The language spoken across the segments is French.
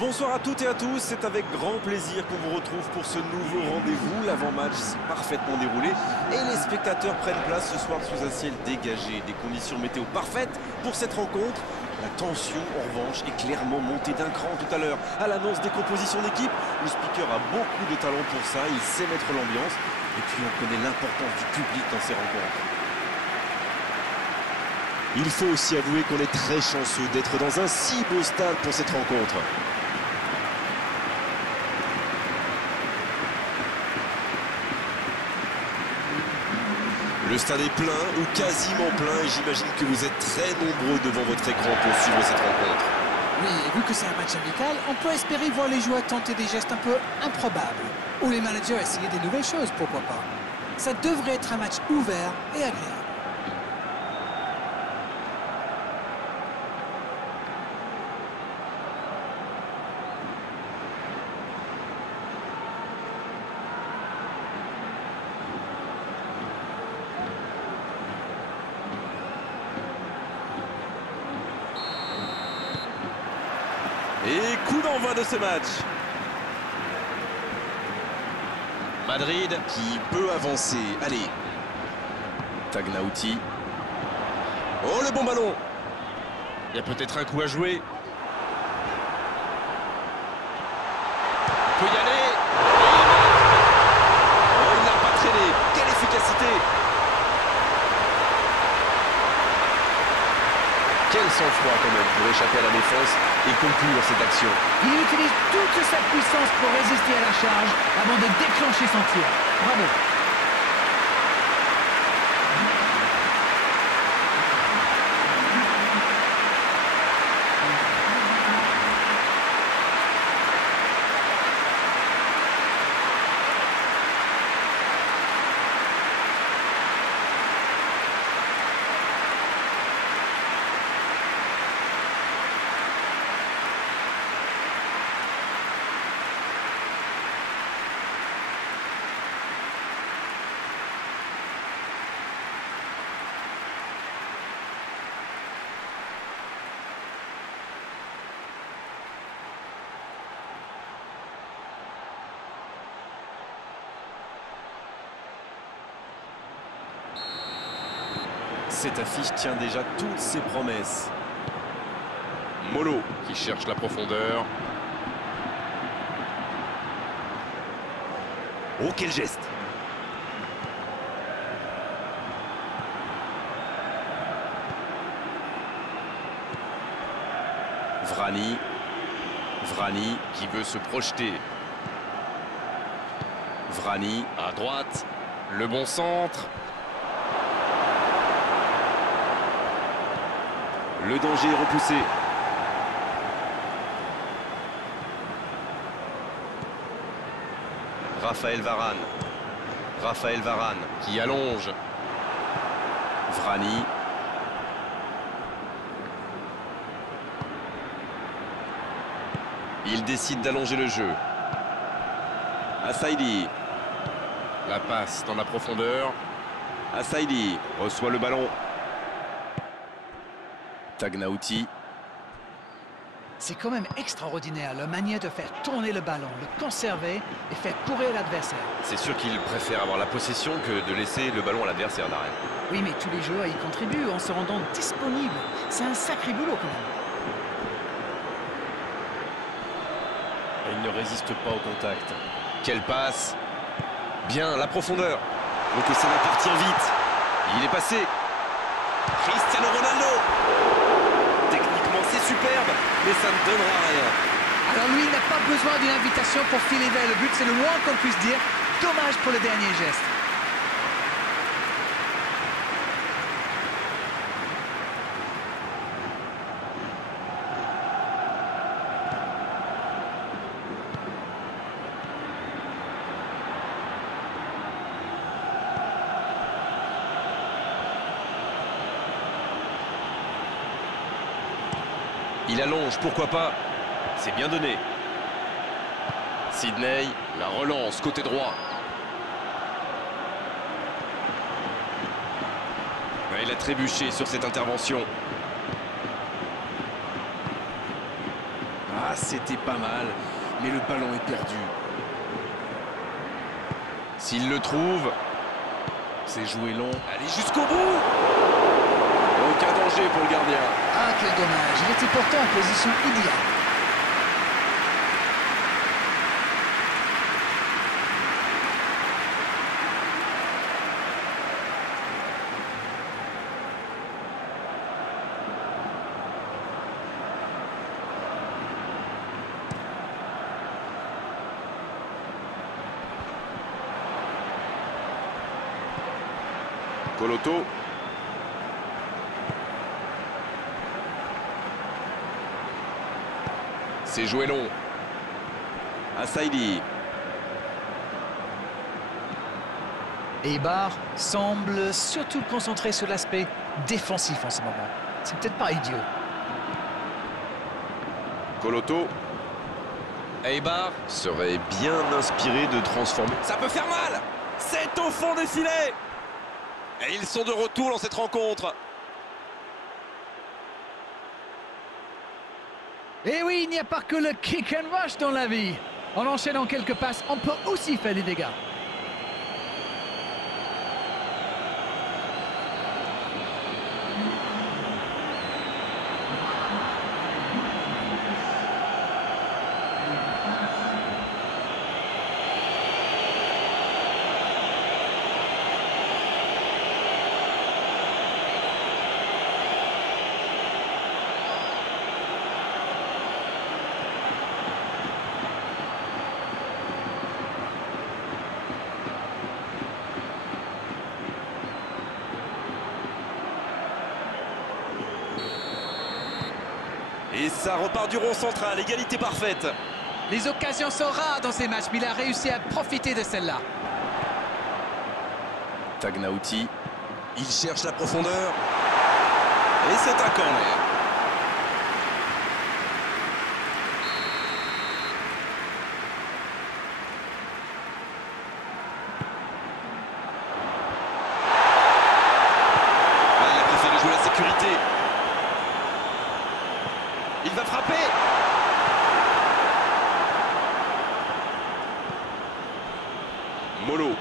Bonsoir à toutes et à tous, c'est avec grand plaisir qu'on vous retrouve pour ce nouveau rendez-vous. L'avant-match s'est parfaitement déroulé et les spectateurs prennent place ce soir sous un ciel dégagé. Des conditions météo parfaites pour cette rencontre. La tension, en revanche, est clairement montée d'un cran tout à l'heure. À l'annonce des compositions d'équipe, le speaker a beaucoup de talent pour ça, il sait mettre l'ambiance. Et puis on connaît l'importance du public dans ces rencontres. Il faut aussi avouer qu'on est très chanceux d'être dans un si beau stade pour cette rencontre. Le stade est plein ou quasiment plein et j'imagine que vous êtes très nombreux devant votre écran pour suivre cette rencontre. Oui, et vu que c'est un match amical, on peut espérer voir les joueurs tenter des gestes un peu improbables. Ou les managers essayer des nouvelles choses, pourquoi pas. Ça devrait être un match ouvert et agréable. Et coup d'envoi de ce match. Madrid qui peut avancer. Allez. Tagliafico. Oh, le bon ballon. Il y a peut-être un coup à jouer. Il peut y aller. Oh, il n'a pas traîné. Quelle efficacité. Quel sang-froid quand même pour échapper à la défense et conclure cette action. Il utilise toute sa puissance pour résister à la charge avant de déclencher son tir. Bravo. Cette affiche tient déjà toutes ses promesses. Molo qui cherche la profondeur. Oh, quel geste! Vrani qui veut se projeter. Vrani À droite. Le bon centre. Le danger est repoussé. Raphaël Varane qui allonge. Vrani. Il décide d'allonger le jeu. Assaidi. La passe dans la profondeur. Assaidi reçoit le ballon. Tagliafico. C'est quand même extraordinaire la manière de faire tourner le ballon, le conserver et faire courir l'adversaire. C'est sûr qu'il préfère avoir la possession que de laisser le ballon à l'adversaire, Darren. Oui, mais tous les joueurs y contribuent en se rendant disponibles. C'est un sacré boulot quand même. Il ne résiste pas au contact. Quelle passe. Bien, la profondeur. Donc ça va partir vite. Il est passé. Cristiano Ronaldo. Techniquement c'est superbe, mais ça ne donnera rien. Alors lui, il n'a pas besoin d'une invitation pour filer vers le but, c'est le moins qu'on puisse dire. Dommage pour le dernier geste. Il allonge, pourquoi pas. C'est bien donné. Sidney, la relance côté droit. Il a trébuché sur cette intervention. Ah, Ah, c'était pas mal, mais le ballon est perdu. S'il le trouve, c'est joué long. Allez jusqu'au bout. Aucun danger pour le gardien. Ah, quel dommage. Il était pourtant en position idéale. Coloto. C'est joué long. Assaidi. Eibar semble surtout concentré sur l'aspect défensif en ce moment. C'est peut-être pas idiot. Coloto Eibar serait bien inspiré de transformer. Ça peut faire mal. C'est au fond des filets. Et ils sont de retour dans cette rencontre. Et oui, il n'y a pas que le kick and rush dans la vie. En enchaînant quelques passes, on peut aussi faire des dégâts. Et ça repart du rond central, égalité parfaite. Les occasions sont rares dans ces matchs, mais il a réussi à profiter de celle-là. Tagnauti, il cherche la profondeur. Et c'est un corner. Ah, il a préféré jouer la sécurité. Il va frapper. Molo.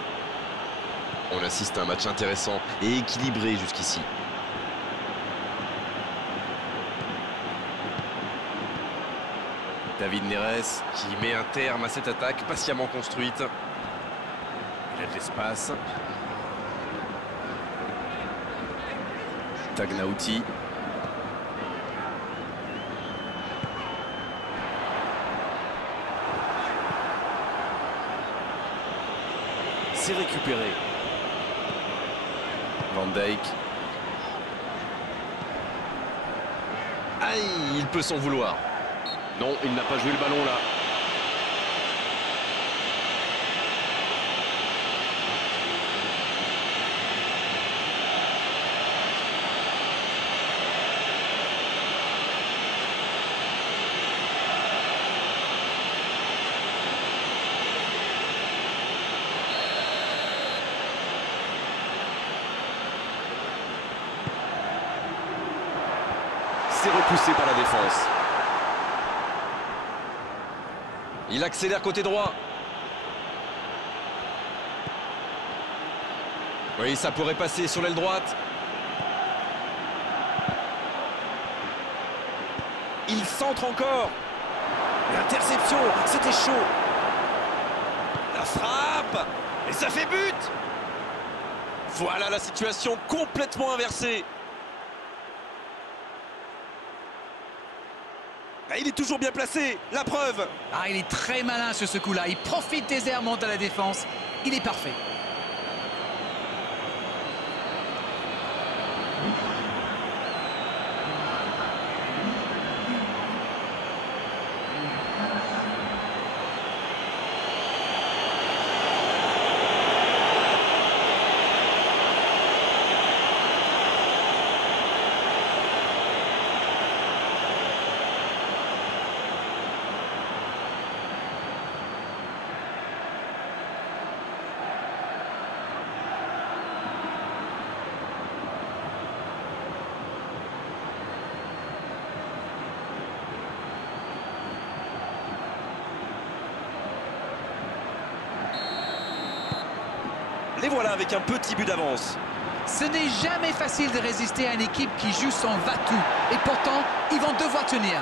On assiste à un match intéressant et équilibré jusqu'ici. David Neres qui met un terme à cette attaque patiemment construite. Il a de l'espace. Tagnauti. C'est récupéré. Van Dijk. Aïe, il peut s'en vouloir. Non, il n'a pas joué le ballon là. C'est repoussé par la défense. Il accélère côté droit. Oui, ça pourrait passer sur l'aile droite. Il centre encore. L'interception, c'était chaud. La frappe. Et ça fait but. Voilà la situation complètement inversée. Ah, il est toujours bien placé, la preuve. Ah, il est très malin sur ce coup-là. Il profite des airs, monte à la défense. Il est parfait. Les voilà avec un petit but d'avance. Ce n'est jamais facile de résister à une équipe qui joue son va-tout. Et pourtant, ils vont devoir tenir.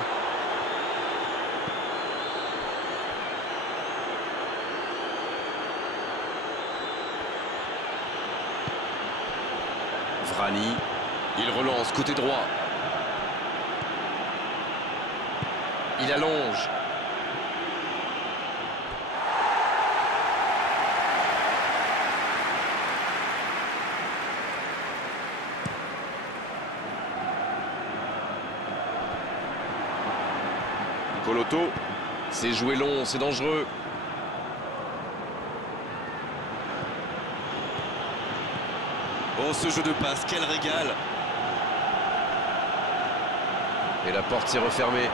Vrani, il relance côté droit. Il allonge. Coloto, c'est joué long, c'est dangereux. Oh, ce jeu de passe, quel régal! Et la porte s'est refermée.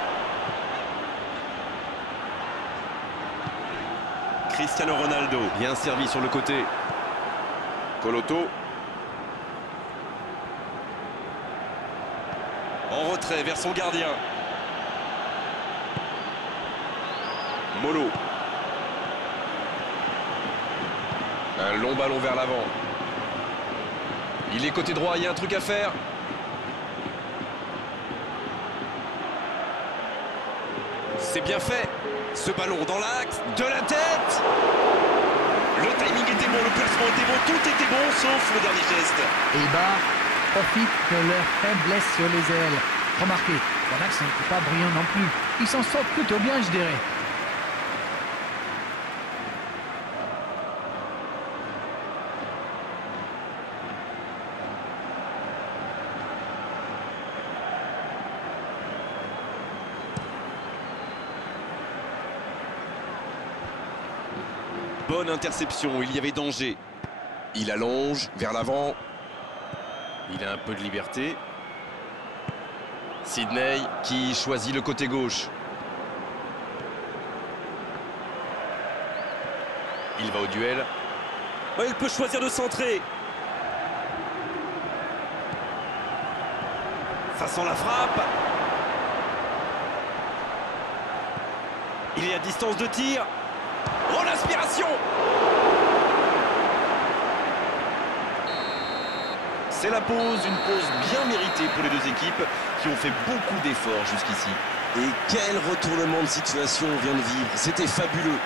Cristiano Ronaldo, bien servi sur le côté. Coloto. En retrait vers son gardien. Molo. Un long ballon vers l'avant. Il est côté droit, il y a un truc à faire. C'est bien fait. Ce ballon dans l'axe, de la tête. Le timing était bon, le placement était bon, tout était bon, sauf le dernier geste. Eibar profite de leur faiblesse sur les ailes. Remarquez, leur axe n'était pas brillant non plus. Ils s'en sortent plutôt bien, je dirais. Bonne interception, il y avait danger. Il allonge vers l'avant. Il a un peu de liberté. Sidney qui choisit le côté gauche. Il va au duel. Oh, il peut choisir de centrer. Ça sent la frappe. Il est à distance de tir. Oh, l'inspiration! C'est la pause, une pause bien méritée pour les deux équipes qui ont fait beaucoup d'efforts jusqu'ici. Et quel retournement de situation on vient de vivre, c'était fabuleux.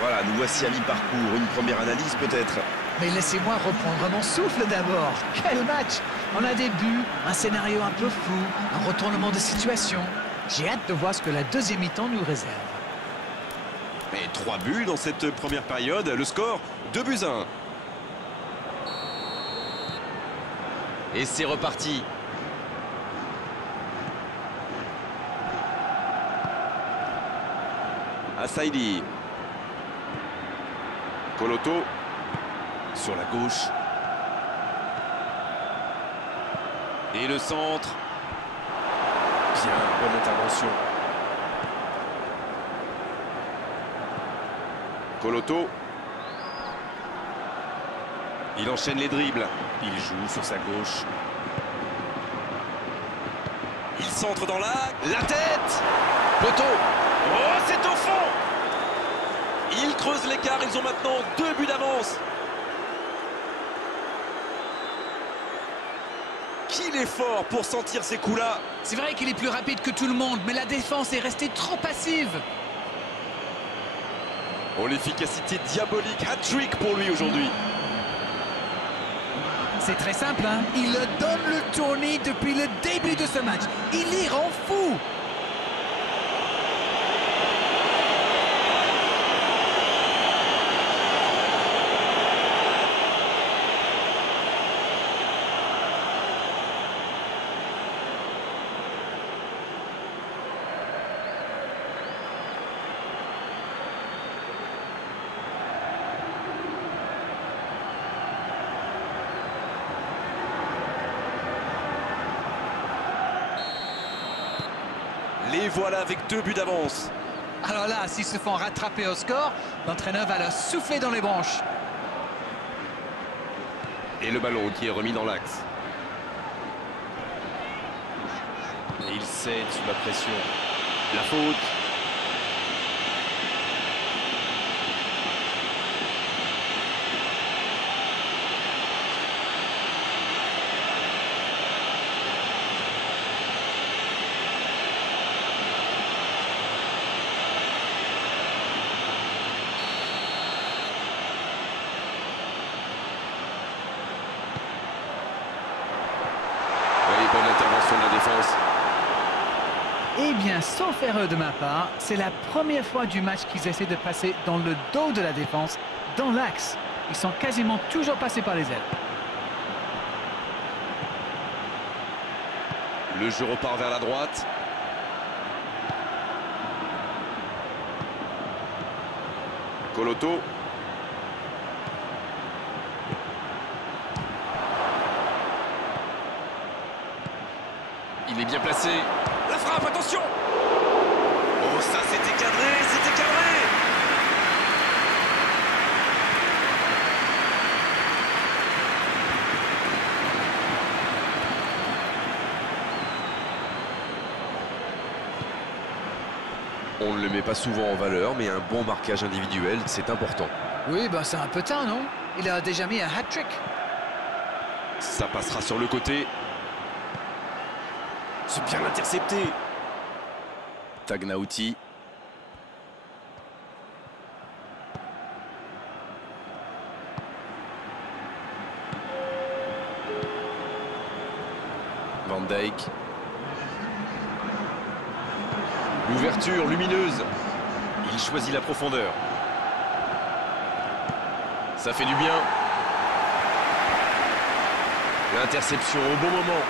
Voilà, nous voici à mi-parcours, une première analyse peut-être. Mais laissez-moi reprendre mon souffle d'abord. Quel match! On a des buts, un scénario un peu fou, un retournement de situation. J'ai hâte de voir ce que la deuxième mi-temps nous réserve. Et 3 buts dans cette première période, le score 2-1. Et c'est reparti. Assaidi. Coloto sur la gauche. Et le centre. Bien, bonne intervention. Coloto. Il enchaîne les dribbles. Il joue sur sa gauche. Il centre dans la tête. Poteau. Oh, c'est au fond. Il creuse l'écart. Ils ont maintenant 2 buts d'avance. Qu'il est fort pour sentir ces coups-là. C'est vrai qu'il est plus rapide que tout le monde, mais la défense est restée trop passive. Oh, l'efficacité diabolique, hat-trick pour lui aujourd'hui. C'est très simple, hein. Il donne le tournis depuis le début de ce match. Il y rend fou. Les voilà avec 2 buts d'avance. Alors là, s'ils se font rattraper au score, l'entraîneur va leur souffler dans les branches. Et le ballon qui est remis dans l'axe. Et il cède sous la pression. La faute. Eh bien, sauf erreur de ma part, c'est la première fois du match qu'ils essaient de passer dans le dos de la défense, dans l'axe. Ils sont quasiment toujours passés par les ailes. Le jeu repart vers la droite. Coloto. Il est bien placé. La frappe, attention! Oh, ça c'était cadré, c'était cadré! On ne le met pas souvent en valeur, mais un bon marquage individuel, c'est important. Oui, ben c'est un peu tard, non? Il a déjà mis un hat-trick. Ça passera sur le côté. C'est bien intercepté. Tagnauti. Van Dijk. L'ouverture lumineuse. Il choisit la profondeur. Ça fait du bien. L'interception au bon moment.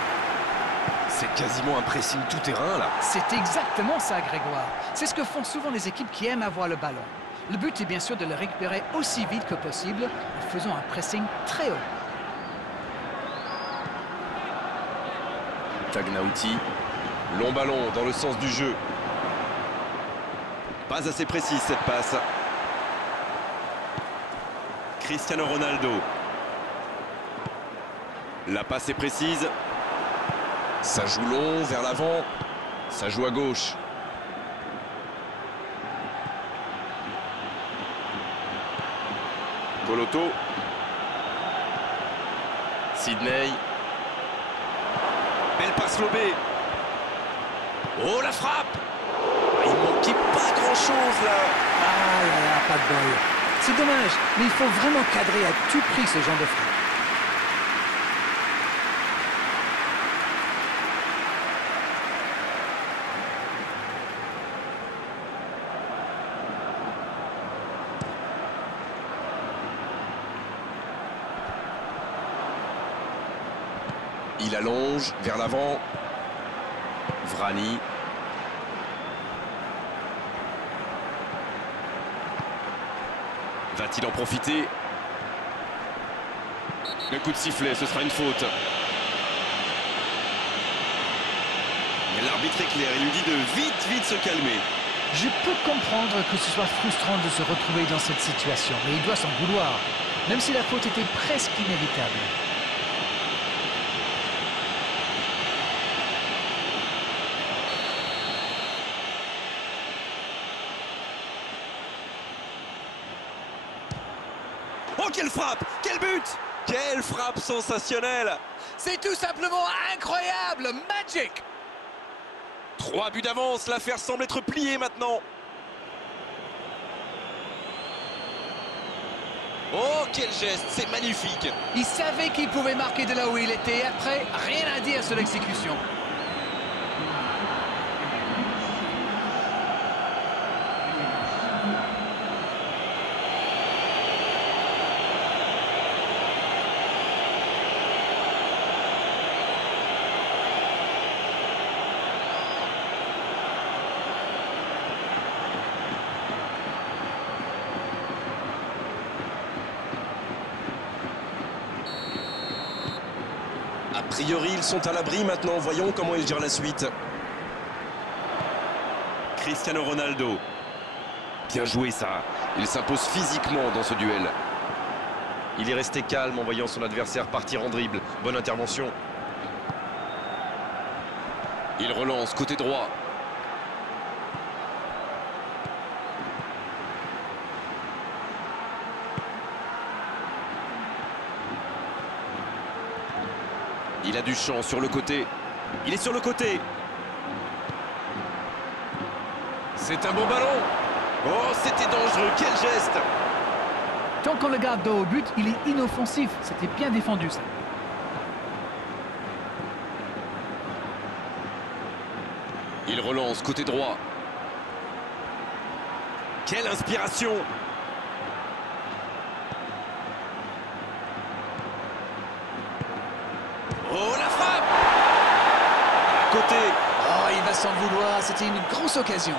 C'est quasiment un pressing tout-terrain, là. C'est exactement ça, Grégoire. C'est ce que font souvent les équipes qui aiment avoir le ballon. Le but est bien sûr de le récupérer aussi vite que possible en faisant un pressing très haut. Tagnauti. Long ballon dans le sens du jeu. Pas assez précise cette passe. Cristiano Ronaldo. La passe est précise. Ça joue long vers l'avant. Ça joue à gauche. Coloto. Sidney. Belle passe lobée. Oh, la frappe! Il manquait pas grand-chose là. Ah là là, pas de bol. C'est dommage, mais il faut vraiment cadrer à tout prix ce genre de frappe. Il allonge vers l'avant. Vrani. Va-t-il en profiter? Le coup de sifflet, ce sera une faute. L'arbitre est clair, il lui dit de vite se calmer. Je peux comprendre que ce soit frustrant de se retrouver dans cette situation, mais il doit s'en vouloir, même si la faute était presque inévitable. Oh, quelle frappe! Quel but! Quelle frappe sensationnelle! C'est tout simplement incroyable! Magic! 3 buts d'avance, l'affaire semble être pliée maintenant. Oh, quel geste, c'est magnifique. Il savait qu'il pouvait marquer de là où il était. Après, rien à dire sur l'exécution. A priori, ils sont à l'abri maintenant. Voyons comment ils gèrent la suite. Cristiano Ronaldo. Bien joué ça. Il s'impose physiquement dans ce duel. Il est resté calme en voyant son adversaire partir en dribble. Bonne intervention. Il relance côté droit. Il a du champ sur le côté. Il est sur le côté. C'est un bon ballon. Oh, c'était dangereux. Quel geste! Tant qu'on le garde dos au but, il est inoffensif. C'était bien défendu, ça. Il relance côté droit. Quelle inspiration! Oh, la frappe! À côté. Oh, il va s'en vouloir, c'était une grosse occasion.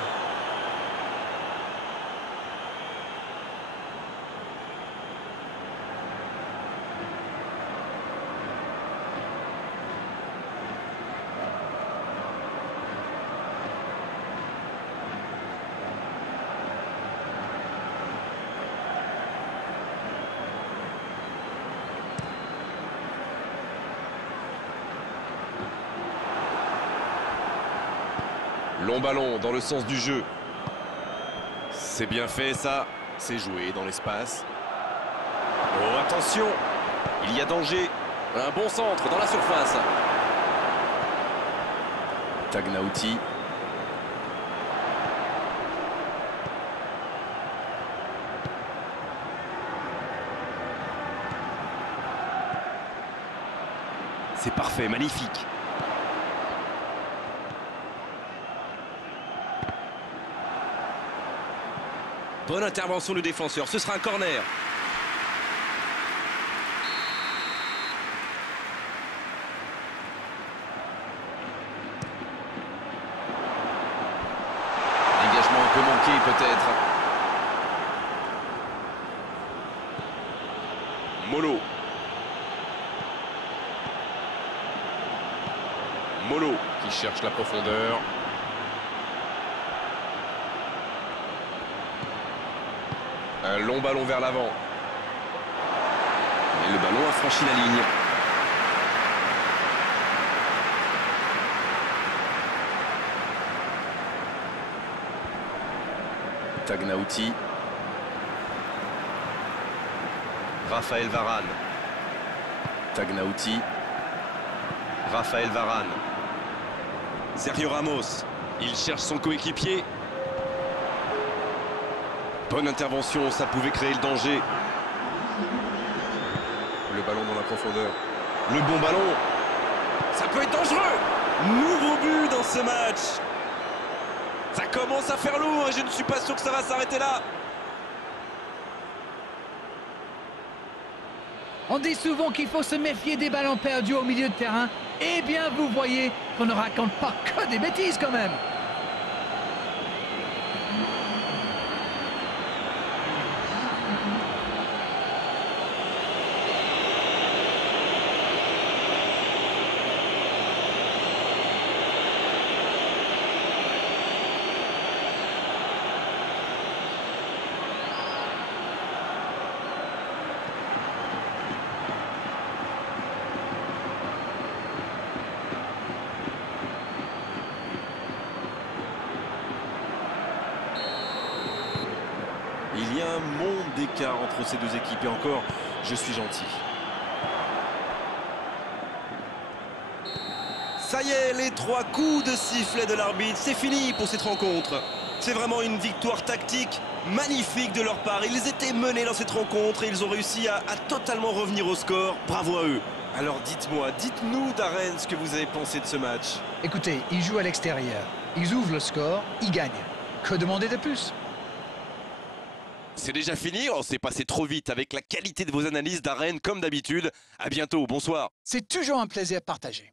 Long ballon dans le sens du jeu. C'est bien fait ça. C'est joué dans l'espace. Oh, attention! Il y a danger. Un bon centre dans la surface. Tagnauti. C'est parfait, magnifique. Bonne intervention du défenseur, ce sera un corner. Dégagement un peu manqué peut-être. Molo. Molo qui cherche la profondeur. Un long ballon vers l'avant. Et le ballon a franchi la ligne. Tagnauti. Raphaël Varane. Tagnauti. Raphaël Varane. Sergio Ramos. Il cherche son coéquipier. Bonne intervention, ça pouvait créer le danger. Le ballon dans la profondeur. Le bon ballon. Ça peut être dangereux. Nouveau but dans ce match. Ça commence à faire lourd et je ne suis pas sûr que ça va s'arrêter là. On dit souvent qu'il faut se méfier des ballons perdus au milieu de terrain. Eh bien, vous voyez qu'on ne raconte pas que des bêtises quand même. Il y a un monde d'écart entre ces deux équipes et encore, je suis gentil. Ça y est, les 3 coups de sifflet de l'arbitre, c'est fini pour cette rencontre. C'est vraiment une victoire tactique magnifique de leur part. Ils étaient menés dans cette rencontre et ils ont réussi à totalement revenir au score. Bravo à eux. Alors dites-moi, dites-nous Darren ce que vous avez pensé de ce match. Écoutez, ils jouent à l'extérieur. Ils ouvrent le score, ils gagnent. Que demander de plus? C'est déjà fini, on s'est passé trop vite avec la qualité de vos analyses d'Arène comme d'habitude. À bientôt, bonsoir. C'est toujours un plaisir partagé.